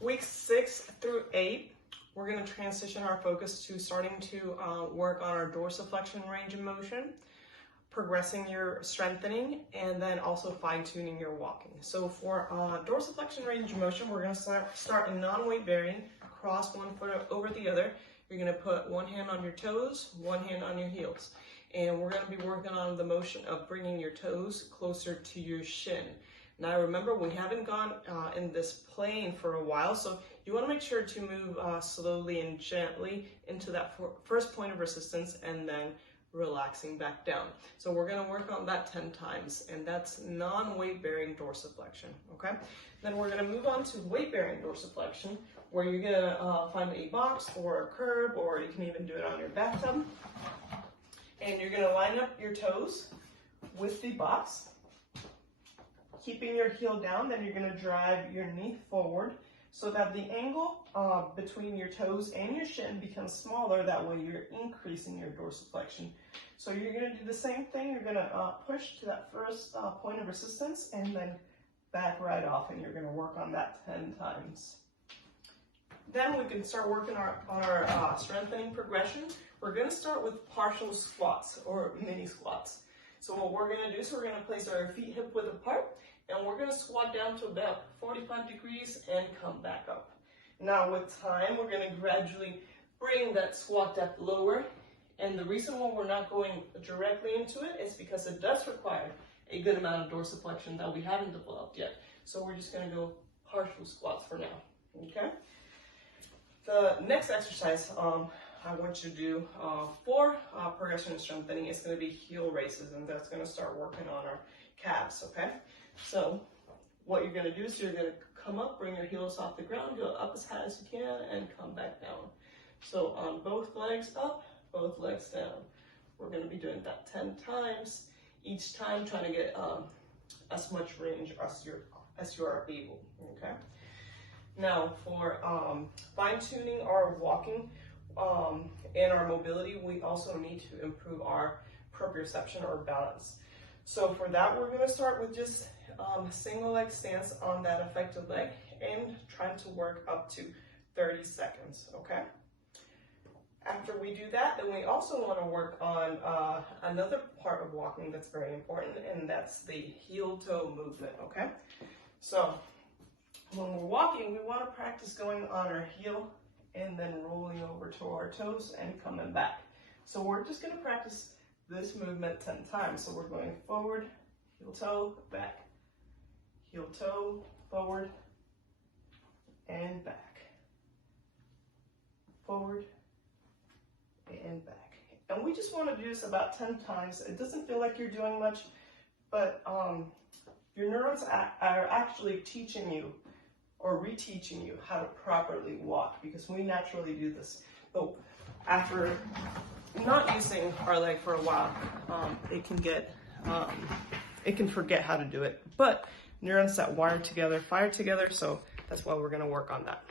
Week 6 through 8, we're going to transition our focus to starting to work on our dorsiflexion range of motion, progressing your strengthening, and then also fine-tuning your walking. So for dorsiflexion range of motion, we're going to start in non-weight bearing, cross one foot over the other. You're going to put one hand on your toes, one hand on your heels. And we're going to be working on the motion of bringing your toes closer to your shin. Now remember, we haven't gone in this plane for a while, so you want to make sure to move slowly and gently into that first point of resistance and then relaxing back down. So we're going to work on that 10 times, and that's non-weight bearing dorsiflexion, okay? Then we're going to move on to weight bearing dorsiflexion, where you're going to find a box or a curb, or you can even do it on your bathtub. And you're going to line up your toes with the box, keeping your heel down. Then you're going to drive your knee forward so that the angle between your toes and your shin becomes smaller. That way you're increasing your dorsiflexion. So you're going to do the same thing. You're going to push to that first point of resistance and then back right off, and you're going to work on that 10 times. Then we can start working on our strengthening progression. We're going to start with partial squats or mini squats. So what we're going to do is we're going to place our feet hip width apart, and we're going to squat down to about 45 degrees and come back up. Now with time, we're going to gradually bring that squat depth lower. And the reason why we're not going directly into it is because it does require a good amount of dorsiflexion that we haven't developed yet. So we're just going to go partial squats for now, okay? The next exercise I want you to do for progression and strengthening is going to be heel raises, and that's going to start working on our calves, okay? So what you're going to do is you're going to come up, bring your heels off the ground, go up as high as you can, and come back down. So on both legs up, both legs down. We're going to be doing that 10 times, each time trying to get as much range as you are able, okay? Now for fine-tuning our walking and our mobility, we also need to improve our proprioception or balance. So for that, we're going to start with just single leg stance on that affected leg and trying to work up to 30 seconds, okay? After we do that, then we also want to work on another part of walking that's very important, and that's the heel-toe movement, okay? So when we're walking, we want to practice going on our heel and then rolling over to our toes and coming back. So we're just going to practice this movement 10 times. So we're going forward, heel toe, back, heel toe, forward, and back, forward, and back. And we just want to do this about 10 times. It doesn't feel like you're doing much, but your neurons are actually teaching you or reteaching you how to properly walk, because we naturally do this. But after not using our leg for a while, it can forget how to do it. But neurons that wire together, fire together, so that's why we're going to work on that.